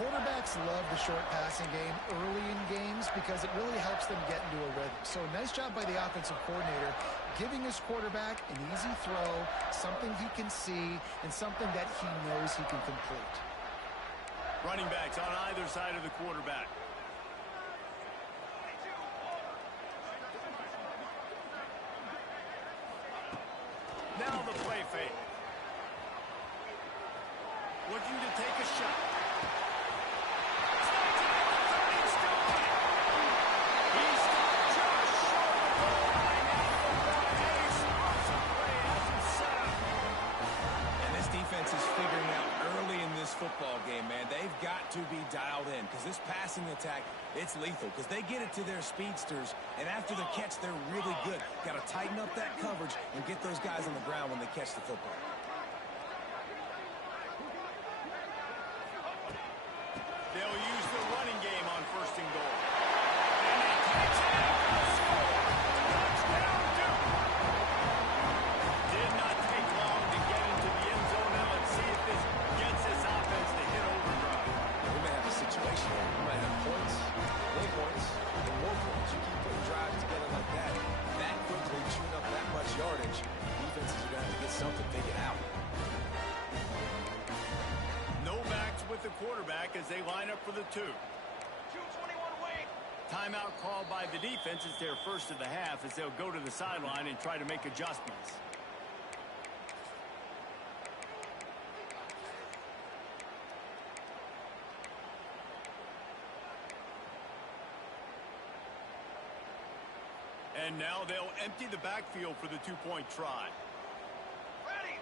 Quarterbacks love the short passing game early in games because it really helps them get into a rhythm. So nice job by the offensive coordinator giving his quarterback an easy throw, something he can see, and something that he knows he can complete. Running backs on either side of the quarterback. Now the play fake. Looking to take a shot. He's stopped just short of the goal line at the 1. And he stops the play as it's set up. And this defense is figuring out early in this football game, man. They've got to be dialed in because this passing attack, it's lethal because they get it to their speedsters, and after the catch, they're really good. Got to tighten up that coverage and get those guys on the ground when they catch the football. They'll use the running game on 1st and goal. And they catch it and they'll score. Touchdown, Duke. Did not take long to get into the end zone. Now let's see if this gets this offense to hit overdrive. We may have a situation where we might have points, more points, and more points. You keep putting drives together like that quickly, chewing up that much yardage, defenses are going to have to get something figured out. No backs with the quarterback as they line up for the 2. 2:21 wait. Timeout called by the defense. It's their first of the half as they'll go to the sideline and try to make adjustments. And now they'll empty the backfield for the 2-point try. Ready.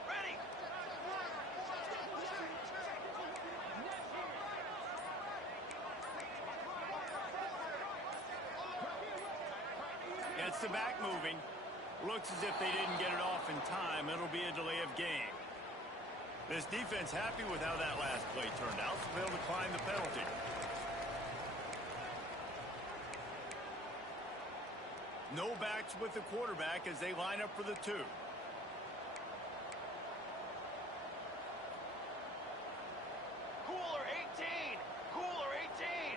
Gets the back moving. Looks as if they didn't get it off in time. It'll be a delay of game. This defense happy with how that last play turned out, so they'll decline the penalty. No backs with the quarterback as they line up for the 2. Cooler 18.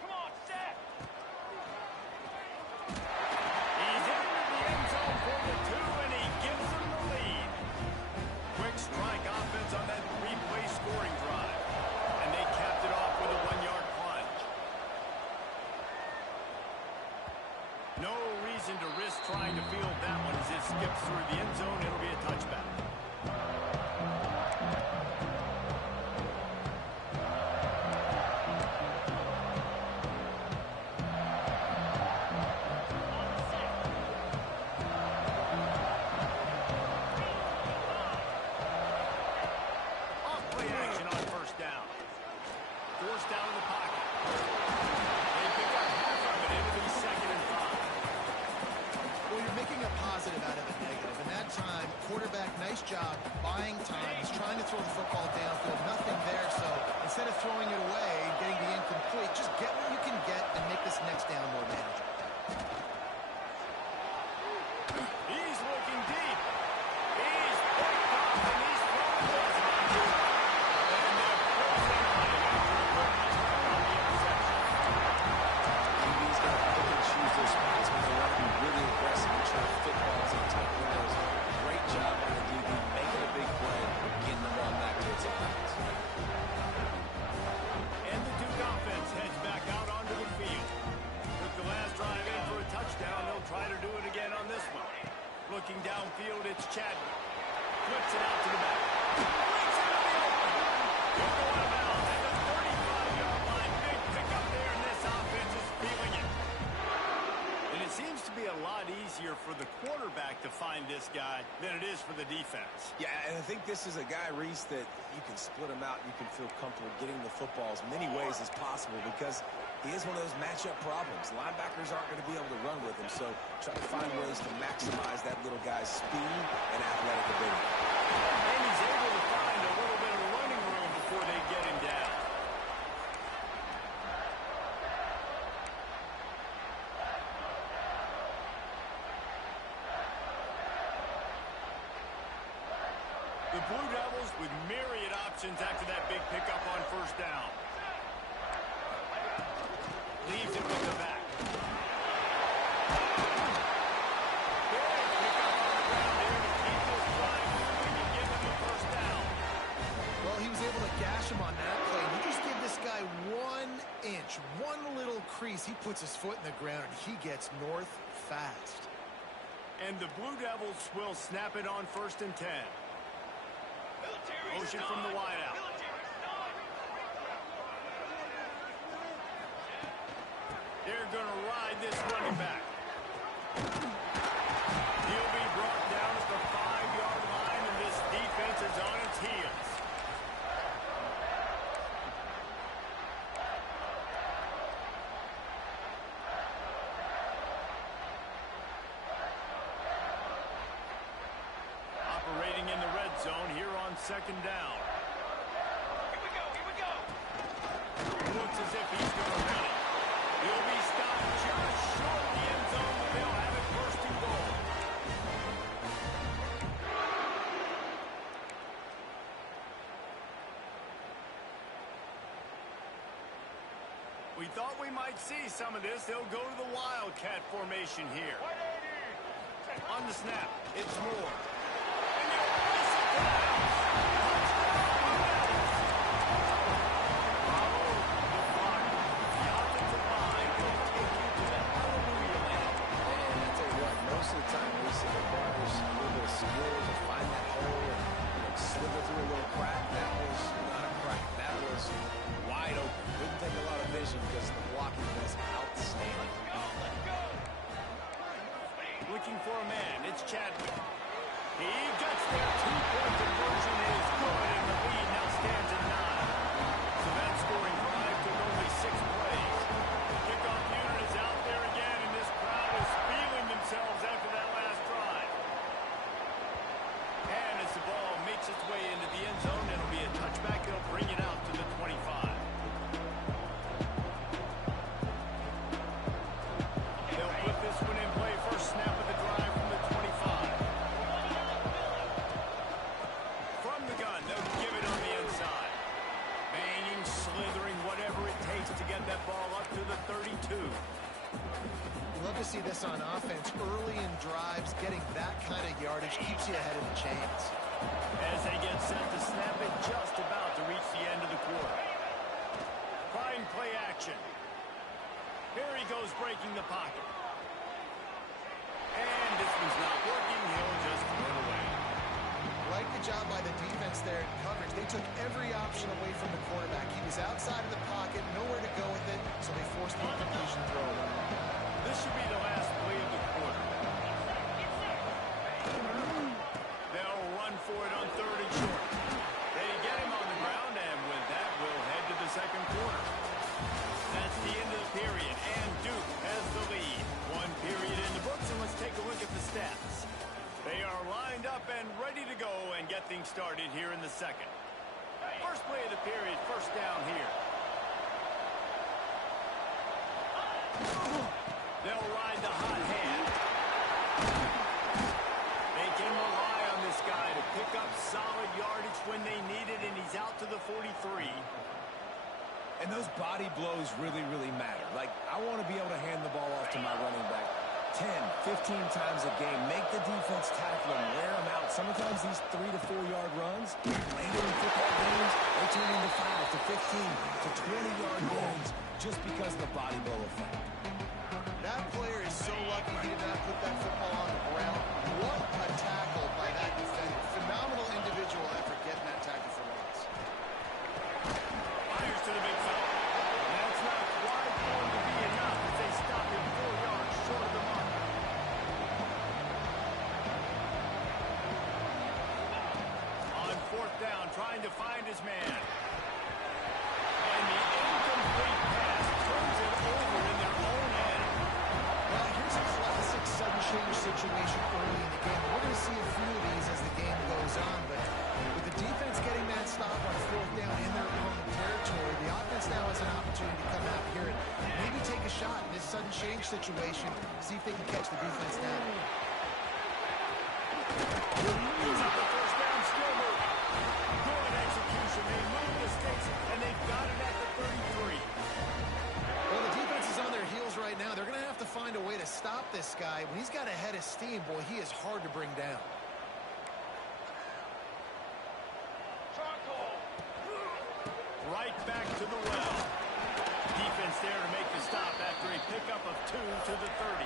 Come on, set. He's into the end zone for the 2, and he gives them the lead. Quick strike offense on that 3-play scoring drive. And they capped it off with a 1-yard plunge. No reason to risk trying to field that one as it skips through the end zone. It'll be a touchback. Off-play action on 1st down. Forced down in the pocket. They pick up half of it. It'll be 2nd and 5. Well, you're making a positive out of a negative. And that time, quarterback, nice job, buying time. He's trying to throw the football downfield. Nothing there, so instead of throwing it away and getting the incomplete, just get what you can get and make this next down more manageable. He's looking deep. He's picked up, and he's throwing this one. And they're closing on it after a good return on the interception. DB's got to pick and choose their spots when they want to be really aggressive and try to fit balls in tight windows. Great job by the DB making a big play and getting the ball back to its opponents. And the Duke offense heads back out onto the field. Took the last drive in for a touchdown. They'll try to do it again on this one. Looking downfield, it's Chadwick. Flips it out to the back. Breaks into the open. He'll go out of bounds at the 35-yard line. Big pickup there, and this offense is feeling it. And it seems to be a lot easier for the quarterback to find this guy than it is for the defense. Yeah, and I think this is a guy, Reese, that you can split him out. You can feel comfortable getting the football as many ways as possible because he is one of those matchup problems. Linebackers aren't going to be able to run with him, so try to find ways to maximize that little guy's speed and athletic ability. And he's able to find a little bit of running room before they get him down. The Blue Devils with myriad options after that big pickup on 1st down. leaves it with the back. Big pickup on the ground here to keep this drive moving and give them the first down. Well, he was able to gash him on that play. You just give this guy 1 inch, one little crease. He puts his foot in the ground, and he gets north fast. And the Blue Devils will snap it on 1st and 10. Motion from the wideout. They're going to ride this running back. He'll be brought down at the 5-yard line, and this defense is on its heels. Operating in the red zone here on 2nd down. Here we go. Looks as if he's going to run it. He'll be stopped just short of the end zone, but they'll have it 1st and goal. We thought we might see some of this. They'll go to the Wildcat formation here. On the snap, it's Moore. Most of the time, Lisa, it requires a little bit of skill to find that hole and slither through a little crack. That was not a crack. That was wide open. Didn't take a lot of vision because the blocking was outstanding. Let's go. Looking for a man. It's Chadwick. He gets there. 2-point conversion is good, and the lead now stands at 9. So that scoring drive took only 6 plays. The kickoff unit is out there again, and this crowd is feeling themselves after that last drive. And as the ball makes its way into the end zone, it'll be a touchback. They'll bring it out to the 25. They'll put this one in play. First snap of the drive from the 25. From the gun, they'll give it on the inside. Banging, slithering, whatever it takes to get that ball up to the 32. You love to see this on offense. Early in drives, getting that kind of yardage keeps you ahead of the chains. As they get set to snap it, just about to reach the end of the quarter. Fine play action. Here he goes breaking the pocket. And this one's not working. He'll just throw it away. Like the job by the defense there in coverage. They took every option away from the quarterback. He was outside of the pocket, nowhere to go with it, so they forced the incompletion throw away. This should be the last play of the quarter. They'll run for it on 3rd and short. They get him on the ground, and with that, we'll head to the 2nd quarter. That's the end of the period, and Duke has the lead. 1 period in the books, and let's take a look at the stats. They are lined up and ready to go and get things started here in the 2nd. First play of the period, 1st down here. They'll ride the hot hand. They can rely on this guy to pick up solid yardage when they need it, and he's out to the 43. And those body blows really, really matter. Like, I want to be able to hand the ball off to my running back 10, 15 times a game. Make the defense tackle them, wear them out. Sometimes these 3 to 4 yard runs, later in football games, they turn into 5 to 15 to 20 yard gains just because of the body blow effect. That player is so lucky he did not put that football on the ground. What a tackle by that defender. Phenomenal individual effort getting that tackle for loss. Fires to the big fella. That's not quite going to be enough as they stop him 4 yards short of the mark. On 4th down, trying to find his man. And the incomplete pass turns it over in their own end. Well, here's a classic sudden change situation early in the game. We're going to see a few of these as the game goes on, but with the defense getting that stop on 4th down in their own territory, the offense now has an opportunity to come out here and maybe take a shot in this sudden change situation, see if they can catch the defense down. He's up the 1st down, still moving. Good execution. They move the sticks, and they've got it at the 33. Well, the defense is on this guy. When he's got a head of steam, boy, he is hard to bring down. Right back to the well. Defense there to make the stop after a pickup of 2 to the 30.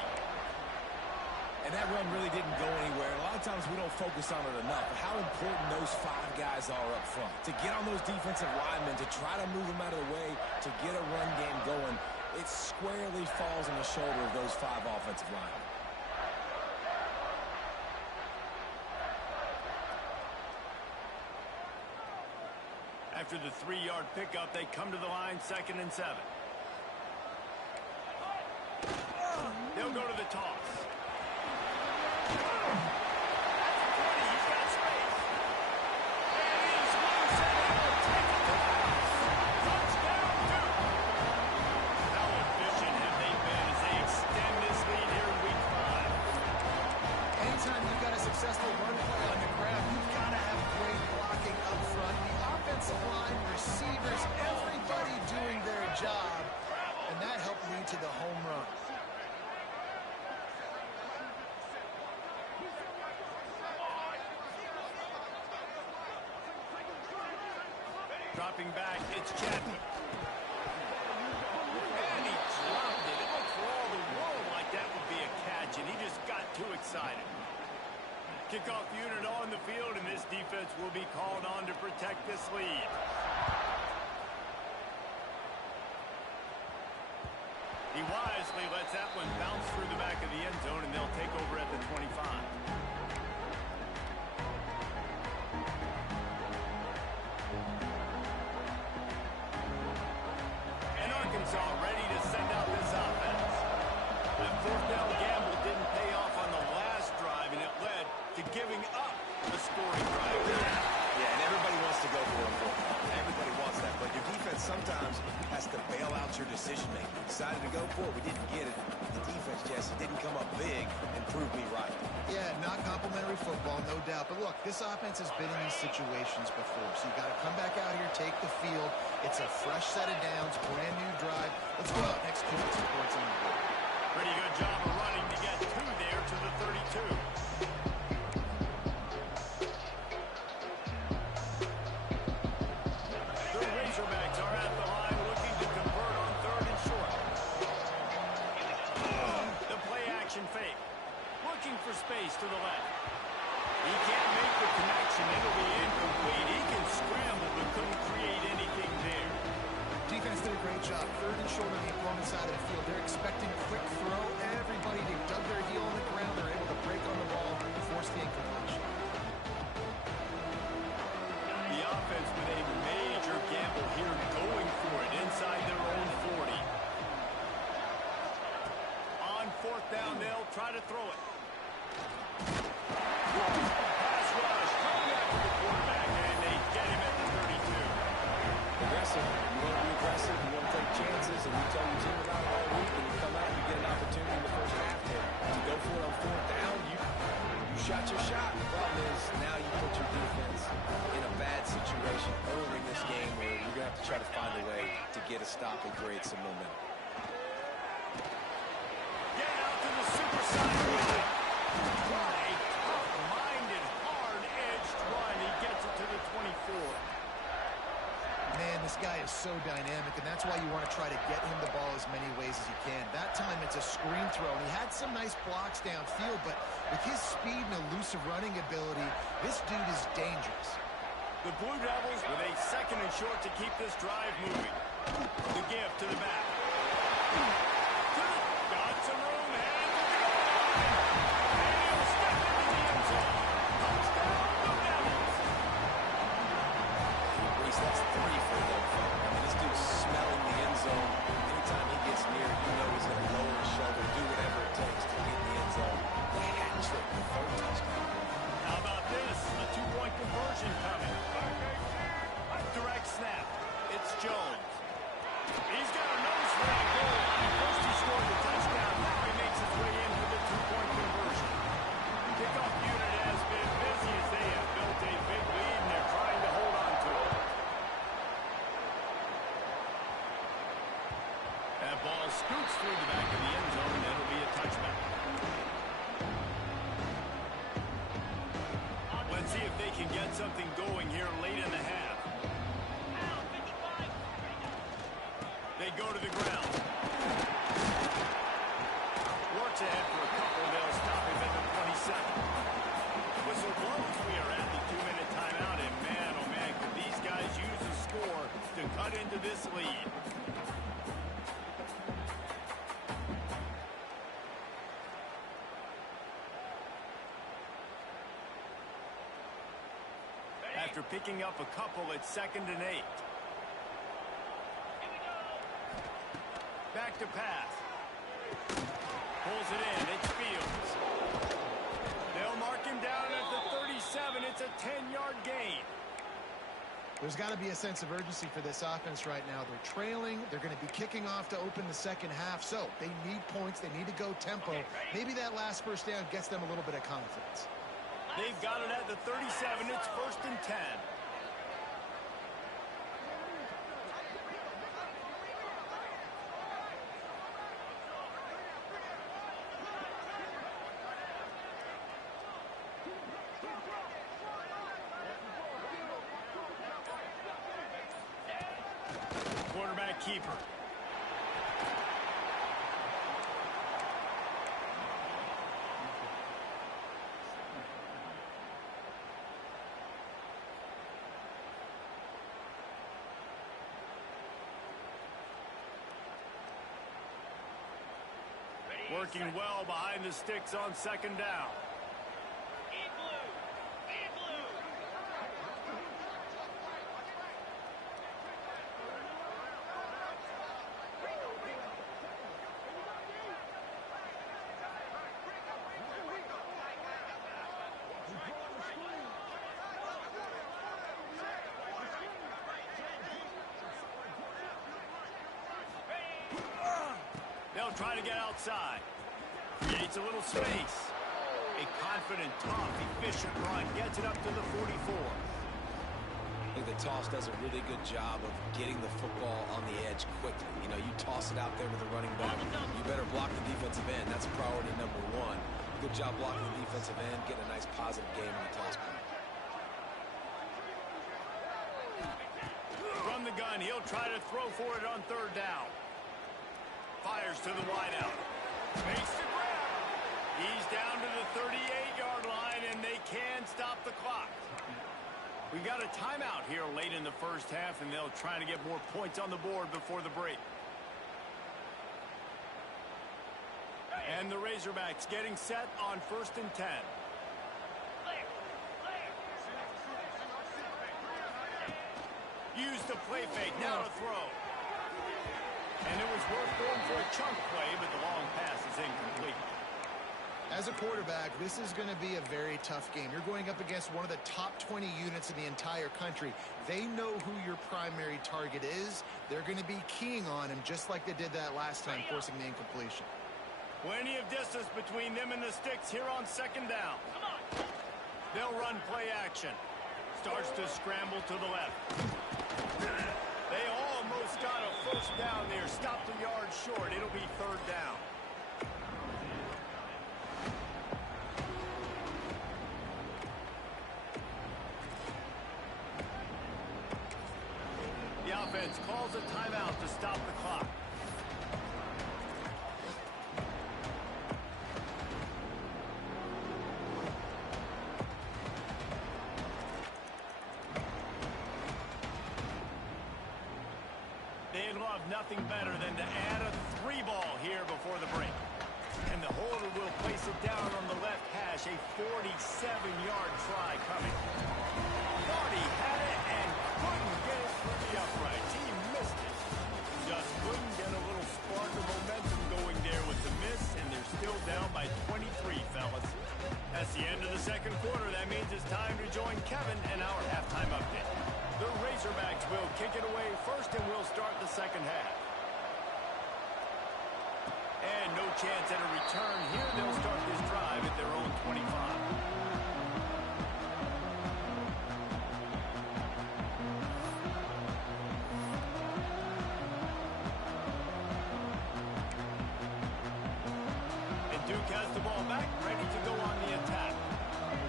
And that run really didn't go anywhere. A lot of times we don't focus on it enough, but how important those 5 guys are up front. To get on those defensive linemen, to try to move them out of the way, to get a run game going, it squarely falls on the shoulder of those 5 offensive linemen. After the 3-yard pickup, they come to the line, 2nd and 7. They'll go to the toss. At the 20, he's got space. And he's loose and he'll take it to the house. Touchdown, Duke. How efficient have they been as they extend this lead here in Week 5? Anytime you've got a successful run play on the ground, you've got to have great blocking up front. The offensive line, receivers, everybody doing their job, and that helped lead to the home run. Dropping back, it's Chadwick. And he dropped it. It looked for all the world like that would be a catch, and he just got too excited. Kickoff unit on the field, and this defense will be called on to protect this lead. He wisely lets that one bounce through the back of the end zone, and they'll take over at the 25. Ready to send out this offense. That 4th down gamble didn't pay off on the last drive, and it led to giving up a scoring drive. Yeah, and everybody wants to go for it. Everybody wants that, but your defense sometimes has to bail out your decision-making. Decided to go for it, we didn't get it. The defense, Jesse, didn't come up big and prove me right. Yeah, not complimentary football, no doubt. But look, this offense has been in these situations before, so you got to come back out here, take the field. It's a fresh set of downs, brand new drive. Let's go out and execute some points on the board. Pretty good job of running to get 2 there to the 32. The Razorbacks are at the line looking to convert on 3rd and short. The play action fake. Looking for space to the left. He can't make the connection. It'll be incomplete. He can scramble, but couldn't create anything there. Defense did a great job. 3rd and short on the opponent's side of the field. They're expecting quick throw. Everybody dug their heel on the ground. They're able to break on the ball and force the incompletion. The offense with a major gamble here, going for it inside their own 40. On 4th down, they'll try to throw it. Pass rush, coming after the quarterback, and they get him at the 32. Aggressive. You want to be aggressive. You want to take chances, and you tell your team about it all week, and you come out and you get an opportunity in the first half to go for it on 4th down. You shot your shot. The problem is now you put your defense in a bad situation early in this game where you're going to have to try to find a way to get a stop and create some momentum. Get out to the super side line. What a tough-minded, hard-edged run. He gets it to the 24. Man, this guy is so dynamic, and that's why you want to try to get him the ball as many ways as you can. That time, it's a screen throw, and he had some nice blocks downfield, but with his speed and elusive running ability, this dude is dangerous. The Blue Devils with a 2nd and short to keep this drive moving. The give to the back. Got some room, and to the goal line. And he'll step into the end zone. Touchdown, Blue Devils. Reese, that's 3 for the I mean, this dude's smelling the end zone. Anytime he gets near it, you know he's going to lower his shoulder, do whatever it takes to get in the end zone. The hat trick, the 3rd touchdown. How about this? A 2-point conversion coming. Direct snap. It's Jones. He's got a nose for the goal line. something going here late in the half. They go to the ground. Works ahead for a couple. They'll stop him at the 27. Whistle blows. We are at the 2-minute timeout, and man, oh man, could these guys use a score to cut into this lead. After picking up a couple, it's 2nd and 8. Back to pass. Pulls it in. It's Fields. They'll mark him down at the 37. It's a 10-yard gain. There's got to be a sense of urgency for this offense right now. They're trailing. They're going to be kicking off to open the second half. So they need points. They need to go tempo. Maybe that last first down gets them a little bit of confidence. They've got it at the 37. It's 1st and 10. Quarterback keeper. Working well behind the sticks on 2nd down. They'll try to get outside. Creates a little space. A confident, tough, efficient run. Gets it up to the 44. I think the toss does a really good job of getting the football on the edge quickly. You know, you toss it out there to the running back. You better block the defensive end. That's priority number one. Good job blocking the defensive end. Get a nice positive game on the toss point. From the gun, he'll try to throw for it on 3rd down. Fires to the wideout. Makes the grab. He's down to the 38-yard line, and they can stop the clock. We got a timeout here late in the first half, and they'll try to get more points on the board before the break. And the Razorbacks getting set on 1st and 10. Use the play fake. Now to throw. And it was worth going for a chunk play, but the long pass is incomplete. As a quarterback, this is going to be a very tough game. You're going up against one of the top 20 units in the entire country. They know who your primary target is. They're going to be keying on him just like they did that last time, forcing the incompletion. Plenty of distance between them and the sticks here on 2nd down. They'll run play action. Starts to scramble to the left. They almost got a first down there. Stopped a yard short. It'll be 3rd down. The offense calls a timeout to stop the clock. They'd love nothing better than to add a 3-ball here before the break. And the holder will place it down on the left hash. A 47-yard try coming. Thought he had it and couldn't get it through the uprights. He missed it. Just couldn't get a little spark of momentum going there with the miss, and they're still down by 23, fellas. That's the end of the 2nd quarter. That means it's time to join Kevin and our halftime update. The Razorbacks will kick it away first, and we'll start the 2nd half. And no chance at a return here. They'll start this drive at their own 25. And Duke has the ball back, ready to go on the attack.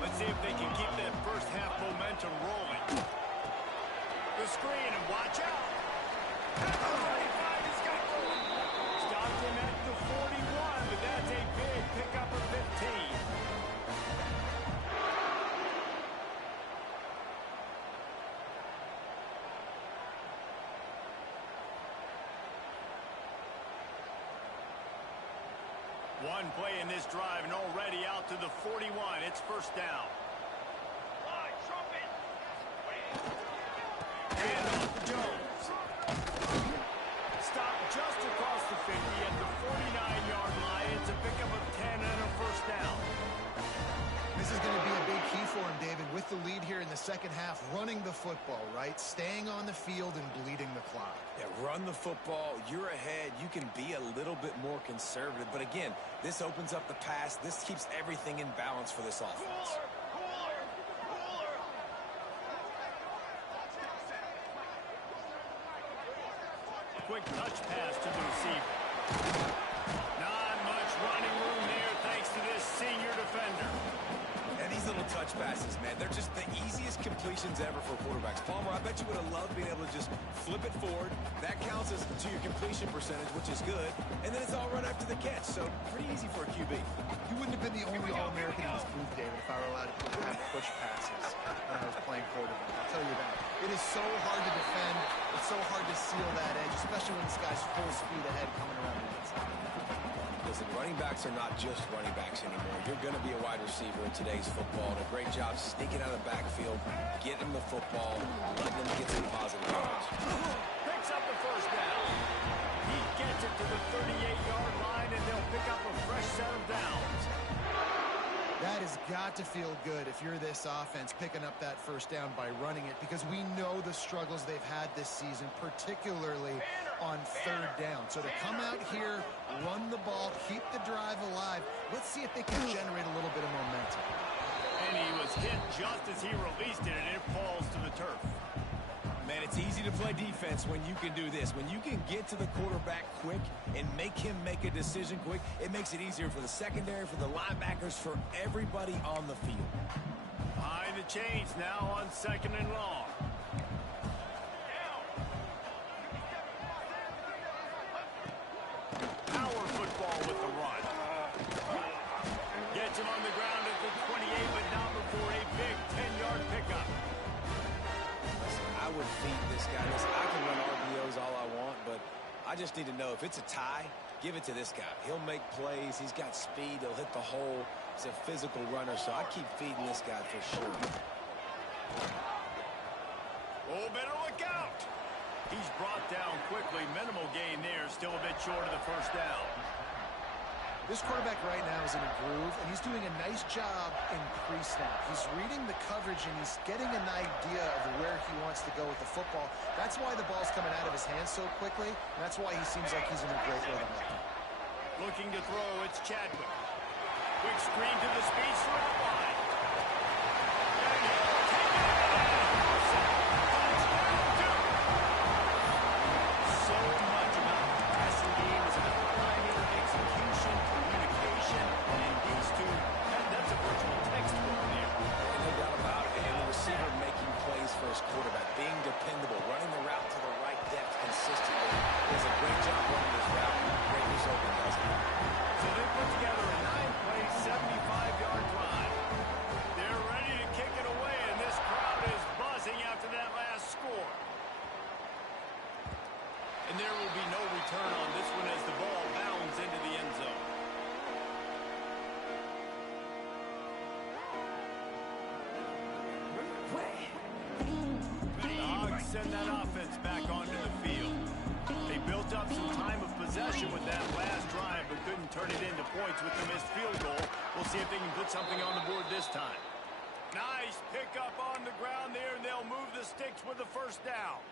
Let's see if they can keep that first half momentum rolling. The screen, and watch out. At the 35, he's got room. Stopped him at the 41, but that's a big pickup of 15. One play in this drive, and already out to the 41. It's first down. Handoff to Jones. Stopped just across the 50 at the 49-yard line. It's a pickup of 10 and a first down. This is going to be a big key for him, David, with the lead here in the second half, running the football, right? Staying on the field and bleeding the clock. Yeah, run the football. You're ahead. You can be a little bit more conservative. But again, this opens up the pass. This keeps everything in balance for this offense. Quick touch pass to the receiver. Not much running room there thanks to this senior defender. And these little touch passes, man, they're just the easiest completions ever for quarterbacks. Palmer, I bet you would have loved being able to just flip it forward. That counts as to your completion percentage, which is good. And then it's all run after the catch, so pretty easy for a QB. You wouldn't have been the only All-American in this booth, David, if I were allowed to have push passes when I was playing quarterback. I'll tell you that. It is so hard to defend. It's so hard to seal that edge, especially when this guy's full speed ahead coming around the inside. Listen, running backs are not just running backs anymore. You're going to be a wide receiver in today's football. And a great job sneaking out of the backfield, getting the football, letting them get some positive yards. Picks up the first down. He gets it to the 38-yard line, and they'll pick up a fresh set of downs. That has got to feel good if you're this offense picking up that first down by running it, because we know the struggles they've had this season, particularly on third down. So to come out here, run the ball, keep the drive alive, let's see if they can generate a little bit of momentum. And he was hit just as he released it, and it falls to the turf. Man, it's easy to play defense when you can do this. When you can get to the quarterback quick and make him make a decision quick, it makes it easier for the secondary, for the linebackers, for everybody on the field. Behind the chains now on second and long. Power football with the run. Gets him on the ground at the 28, but not before a big 10-yard pickup. I would feed this guy. Listen, I can run RPOs all I want, but I just need to know if it's a tie, give it to this guy. He'll make plays. He's got speed. He'll hit the hole. He's a physical runner, so I keep feeding this guy for sure. Oh, better look out. He's brought down quickly. Minimal gain there. Still a bit short of the first down. This quarterback right now is in a groove, and he's doing a nice job in pre-snap. He's reading the coverage, and he's getting an idea of where he wants to go with the football. That's why the ball's coming out of his hands so quickly, and that's why he seems like he's in a great rhythm right now. Looking to throw, it's Chadwick. Quick screen to the speedster outline. So much about the passing game is about timing, execution, communication, and these two, that's a virtual textbook there. No doubt about it. And the receiver making plays for his quarterback, being dependable, running the route to the right depth consistently. He does a great job running this route. Great result because of it. So they put together a 9-play, 75-yard drive. They're ready to kick it away, and this crowd is buzzing after that last score. And there will be no return on this one as the ball bounds into the end zone. The Hogs send that offense back onto the field. They built up some time of possession with that last drive, but couldn't turn it into points with the missed field goal. We'll see if they can put something on the board this time. Nice pickup on the ground there, and they'll move the sticks with the first down.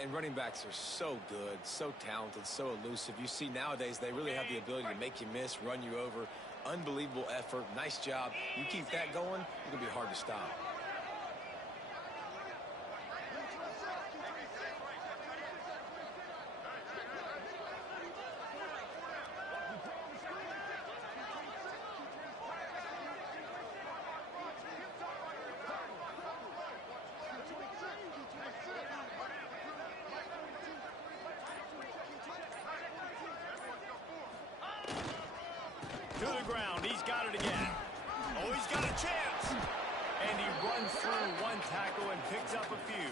And running backs are so good, so talented, so elusive. You see nowadays they really have the ability to make you miss, run you over. Unbelievable effort. Nice job. You keep that going, it's going to be hard to stop. the ground. He's got it again. Oh, he's got a chance. And he runs through one tackle and picks up a few.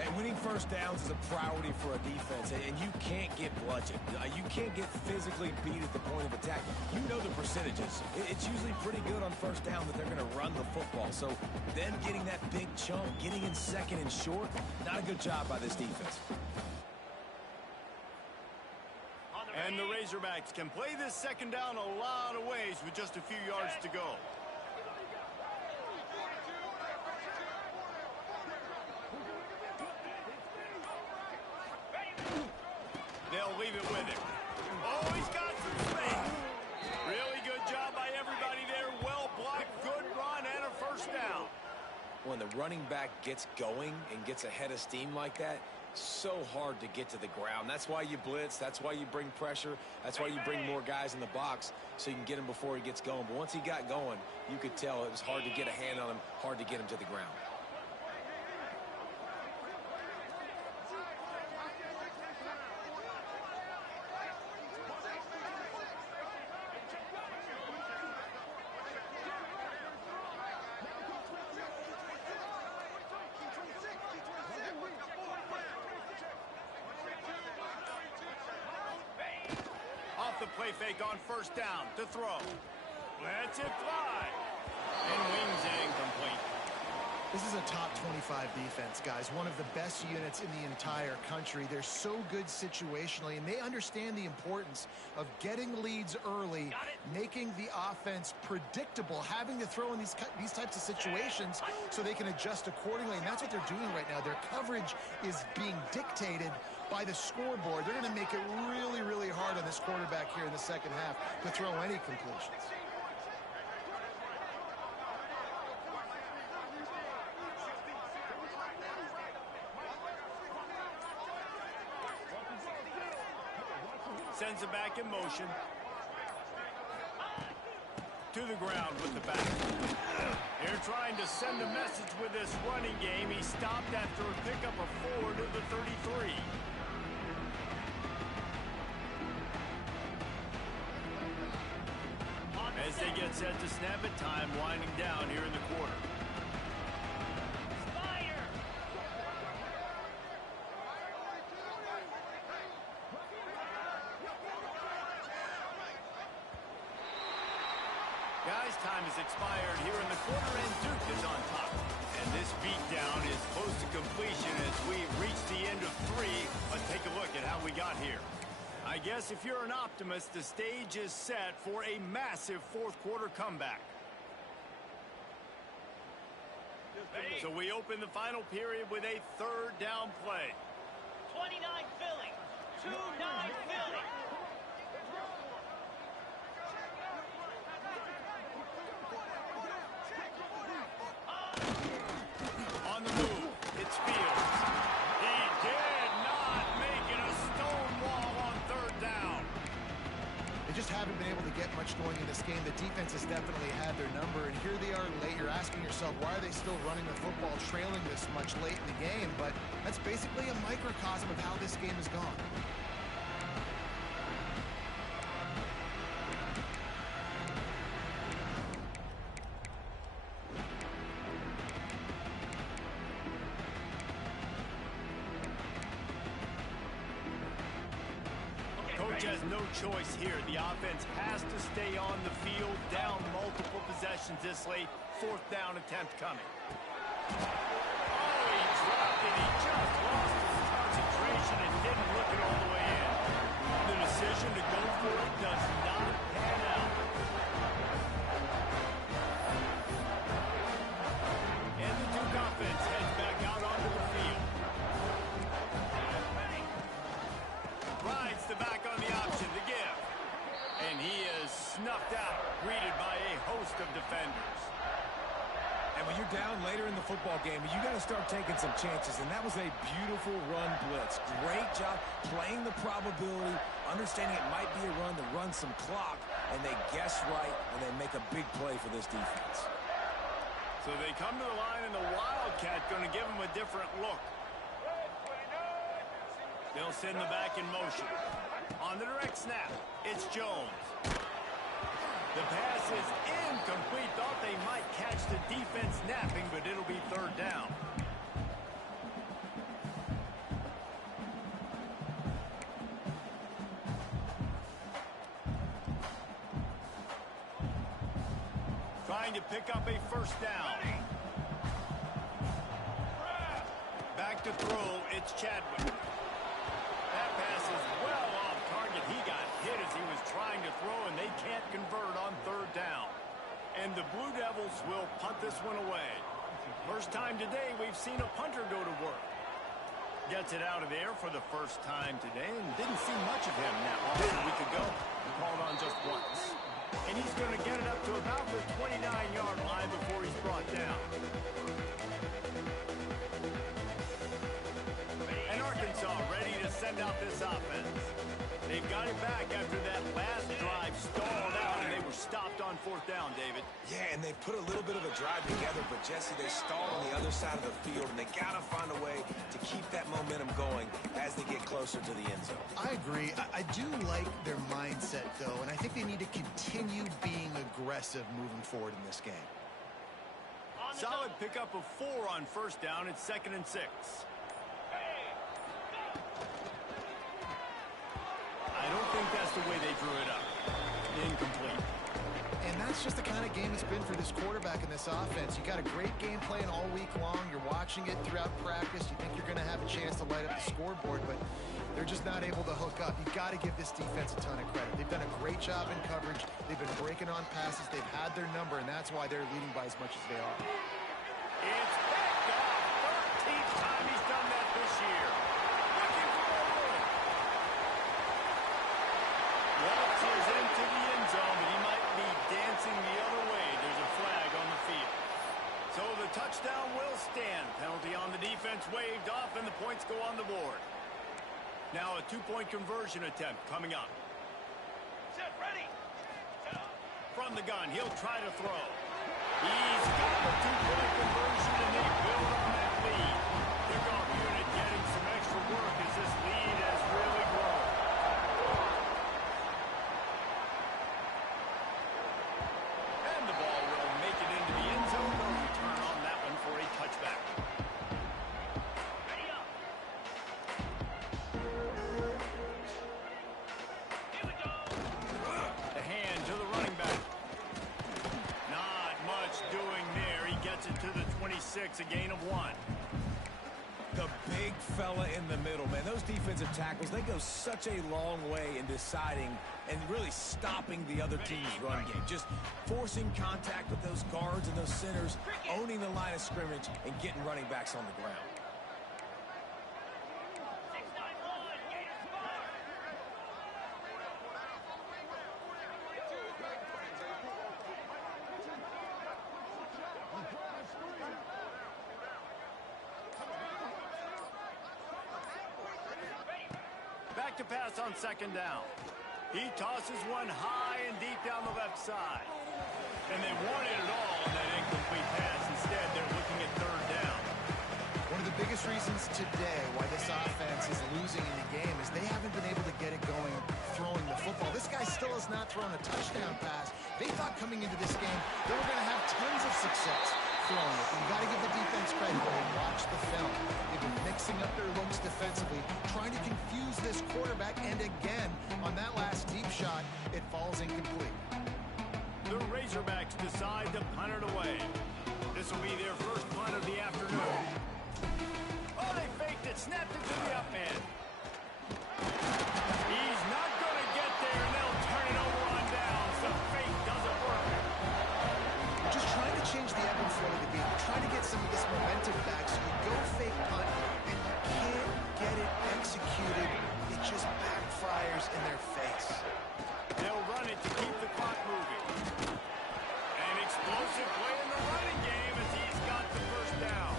And winning first downs is a priority for a defense, and you can't get bludgeoned. You can't get physically beat at the point of attack. You know the percentages. It's usually pretty good on first down that they're going to run the football. So them getting that big chunk, getting in second and short, not a good job by this defense. And the Razorbacks can play this second down a lot of ways with just a few yards to go. They'll leave it with him. Oh, he's got some space. Really good job by everybody there. Well blocked, good run, and a first down. When the running back gets going and gets ahead of steam like that, so hard to get to the ground. That's why you blitz. That's why you bring pressure. That's why you bring more guys in the box so you can get him before he gets going. But once he got going, you could tell it was hard to get a hand on him, hard to get him to the ground. The play fake on first down to throw. Lets it fly. And wings it incomplete. This is a top 25 defense, guys. One of the best units in the entire country. They're so good situationally, and they understand the importance of getting leads early, making the offense predictable, having to throw in these types of situations so they can adjust accordingly, and that's what they're doing right now. Their coverage is being dictated by the scoreboard. They're going to make it really, really hard on this quarterback here in the second half to throw any completions. Sends it back in motion. To the ground with the back. They're trying to send a message with this running game. He stopped after a pickup of 4 to the 33. As they get set to snap it, time winding down here in the quarter. Guys, time has expired here in the quarter, and Duke is on top. And this beatdown is close to completion as we reach the end of 3. But take a look at how we got here. I guess if you're an optimist, the stage is set for a massive fourth quarter comeback. So we open the final period with a third down play. 29 Philly. 2-9 Philly. On the move, it's Fields. He did not make it a stone wall on third down. They just haven't been able to get much going in this game. The defense has definitely had their number, and here they are late. You're asking yourself, why are they still running the football, trailing this much late in the game? But that's basically a microcosm of how this game has gone. Coach has no choice here. The offense has to stay on the field, down multiple possessions this late. Fourth down attempt coming. Oh, he dropped it. He just lost his concentration and didn't look it all the way in. The decision to go for it does not pan out. And the Duke offense heads back out onto the field. Rides the back on the option to give. And he is snuffed out, greeted by a host of defenders. And when you're down later in the football game, you got to start taking some chances, and that was a beautiful run blitz. Great job playing the probability, understanding it might be a run to run some clock, and they guess right, and they make a big play for this defense. So they come to the line, and the Wildcat going to give them a different look. They'll send the back in motion. On the direct snap, it's Jones. The pass is incomplete. Thought they might catch the defense napping, but it'll be third down. Trying to pick up a first down. Back to throw, it's Chadwick. That pass is well off target. He got hit as he was trying to throw, and they can't convert on third down. And the Blue Devils will punt this one away. First time today we've seen a punter go to work. Gets it out of there for the first time today, and didn't see much of him that long a week ago. Called on just once. And he's going to get it up to about the 29-yard line before he's brought down. And Arkansas ready to send out this offense. They've got it back after that last drive stalled out, and they were stopped on fourth down, David. Yeah, and they put a little bit of a drive together, but Jesse, they stalled on the other side of the field, and they got to find a way to keep that momentum going as they get closer to the end zone. I agree. I do like their mindset, though, and I think they need to continue being aggressive moving forward in this game. Solid pickup of 4 on first down. It's 2nd and 6. I don't think that's the way they drew it up. Incomplete. And that's just the kind of game it's been for this quarterback in this offense. You got a great game plan all week long. You're watching it throughout practice. You think you're going to have a chance to light up the scoreboard, but they're just not able to hook up. You've got to give this defense a ton of credit. They've done a great job in coverage. They've been breaking on passes. They've had their number, and that's why they're leading by as much as they are. It's backed off. 13th time he's done that this year. Looking for a win. Waltz is into the end zone, but he might be dancing the other way. There's a flag on the field. So the touchdown will stand. Penalty on the defense waved off, and the points go on the board. Now a 2-point conversion attempt coming up. Set, ready. From the gun, he'll try to throw. He's got the 2-point conversion, and they build on that lead. Kickoff unit getting some extra work as this lead has really grown. And the ball will make it into the end zone. No return on that one for a touchback. Ready up. Here we go. The hand to the running back. Not much doing there. He gets it to the 26, a gain of 1. The big fella in the middle, man. Those defensive tackles, they go such a long way in deciding and really stopping the other team's run game. Just forcing contact with those guards and those centers, owning the line of scrimmage, and getting running backs on the ground. 691, Gators fire. Back to pass on 2nd down. He tosses one high and deep down the left side. And they wanted it all on that incomplete pass. Instead, they're looking at 3rd down. One of the biggest reasons today why this offense is losing in the game is they haven't been able to get it going throwing the football. This guy still has not thrown a touchdown pass. They thought coming into this game they were going to have tons of success throwing it. You got to give the defense credit when they watch the film. They've been mixing up their looks defensively, trying to confuse this quarterback, and again, on that last deep shot, it falls incomplete. The Razorbacks decide to punt it away. This will be their first punt of the afternoon. Oh, they faked it, snapped it to the up man. He's not going to get there, and they'll turn it over on downs. The fake doesn't work. You're just trying to change the ebb and flow of the game. You're trying to get some of this momentum back, so you go fake punt, and you can't get it executed. It just backfires in their face. They'll run it to keep the clock moving. An explosive play in the running game as he's got the first down.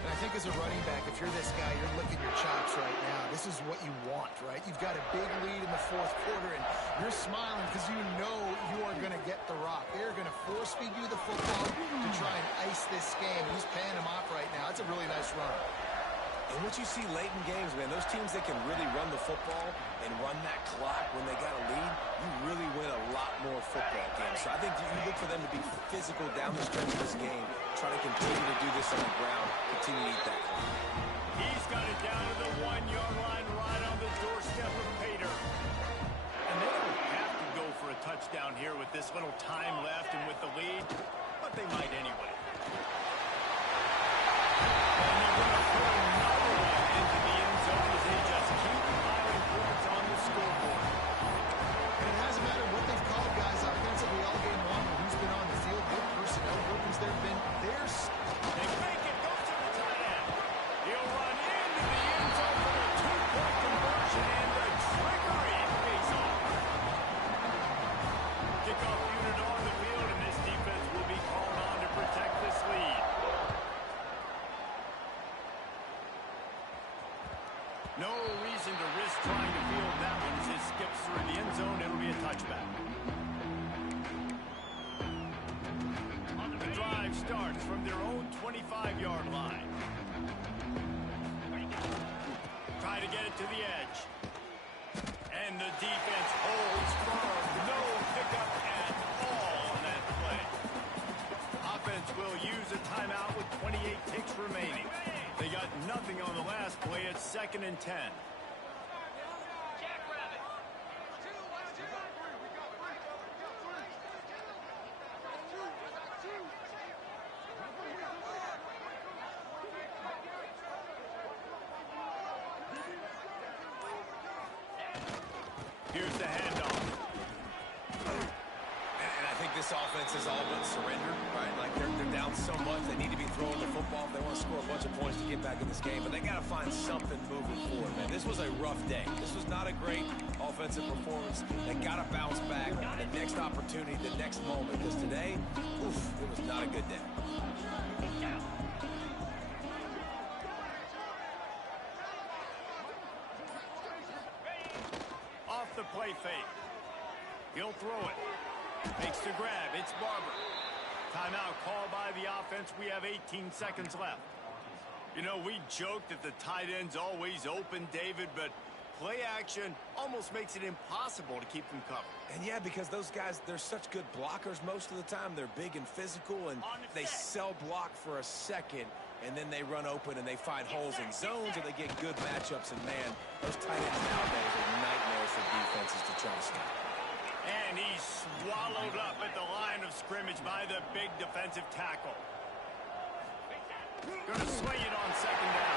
And I think as a running back, if you're this guy, you're licking your chops right now. This is what you want, right? You've got a big lead in the 4th quarter, and you're smiling because you know you are going to get the rock. They're going to force feed you the football to try and ice this game. He's paying him off right now. It's a really nice run. And what you see late in games, man, those teams that can really run the football and run that clock when they got a lead, you really win a lot more football games. So I think you look for them to be physical down the stretch of this game, try to continue to do this on the ground, continue to eat that clock. He's got it down to the 1-yard line right on the doorstep of Pater. And they don't have to go for a touchdown here with this little time left and with the lead, but they might anyway. And they're going to put another one into the end zone as they just keep piling points on the scoreboard. And it hasn't mattered what they've called, guys, offensively all game long, or who's been on the field, what personnel groupings there have been. They make it, goes to the tight end. He'll run into the end zone for a 2-point conversion, and the trickery pays off. Kickoff unit on the field, and this defense will be called on to protect this lead. No reason to risk trying to field that one as it skips through the end zone. It'll be a touchback. The drive starts from their own 25-yard line. Try to get it to the edge. And the defense holds firm. No pickup at all on that play. Offense will use a timeout with 28 ticks remaining. They got nothing on the last play. It's 2nd and 10. Here's the handoff. And I think this offense is all but surrendered, right? Like they're down so much, they need to be throwing the football if they want to score a bunch of points to get back in this game. But they got to find something moving forward, man. This was a rough day. This was not a great offensive performance. They got to bounce back. The next opportunity, the next moment. Because today, oof, it was not a good day. Off the play fake. He'll throw it. Makes the grab. It's Barber. Timeout called by the offense. We have 18 seconds left. You know, we joked that the tight end's always open, David, but play action almost makes it impossible to keep them covered. And yeah, because those guys, they're such good blockers most of the time. They're big and physical, and they sell block for a second, and then they run open and they find holes in zones, and they get good matchups. And man, those tight ends nowadays are nightmares for defenses to try to stop. And he's swallowed up at the line of scrimmage by the big defensive tackle. Going to swing it on 2nd down.